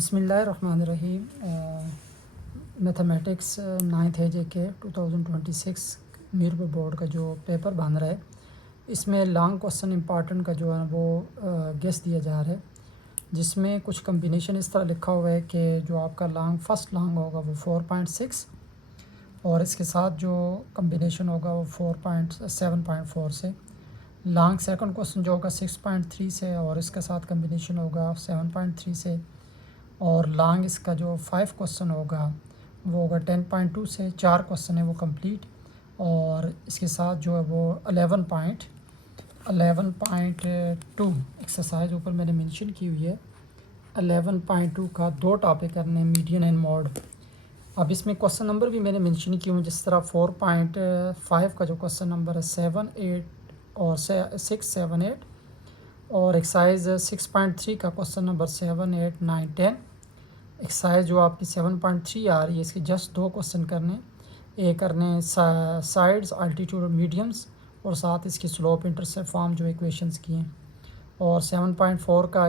बिस्मिल्लाहिर्रहमानिर्रहीम। Mathematics 9th AJK 2026 Mirpur board का जो पेपर बन रहा है, इसमें लॉन्ग क्वेश्चन इंपॉर्टेंट का जो है वो गेस दिया जा रहा है, जिसमें कुछ कम्बिनेशन इस तरह लिखा हुआ है कि जो आपका फर्स्ट लॉन्ग होगा वो 4.6 और इसके साथ जो कम्बिनेशन होगा वो 7.4 से। लॉन्ग सेकंड क्वेश्चन जो होगा 6.3 से और इसके साथ कम्बिनेशन होगा 7.3 से। और लॉन्ग इसका जो 5 क्वेश्चन होगा वो होगा 10.2 से। 4 क्वेश्चन है वो कंप्लीट और इसके साथ जो है वो 11.2 एक्सरसाइज ऊपर मैंने मेंशन की हुई है। 11.2 का 2 टॉपिक करने, मीडियन एंड मॉड। अब इसमें क्वेश्चन नंबर भी मैंने मेंशन किए हुए, जिस तरह 4.5 का जो क्वेश्चन नंबर है 7, 8 और 6, 7, 8 और एक्सरसाइज 6.3 का क्वेश्चन नंबर 7, 8, 9, 10। एक्सरसाइज जो आपकी 7.3 आ रही है, इसके जस्ट 2 क्वेश्चन करने, ए करने साइड्स, अल्टीट्यूड और मीडियम्स और साथ इसकी स्लोप इंटरसेप्ट फॉर्म जो इक्वेशंस की हैं। और 7.4 का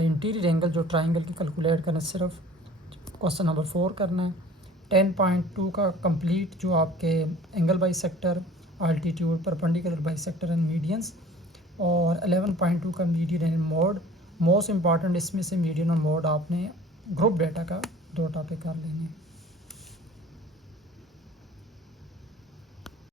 इंटीरियर एंगल जो ट्राइंगल की कैलकुलेट करना, सिर्फ क्वेश्चन नंबर 4 करना है। 10.2 का कंप्लीट जो आपके angle by sector, altitude, perpendicular by sector and medians. और 11.2 का median and mode. Most important इसमें से मीडियन और मोड आपने ग्रुप डेटा का 2 टॉपिक कर लेने हैं।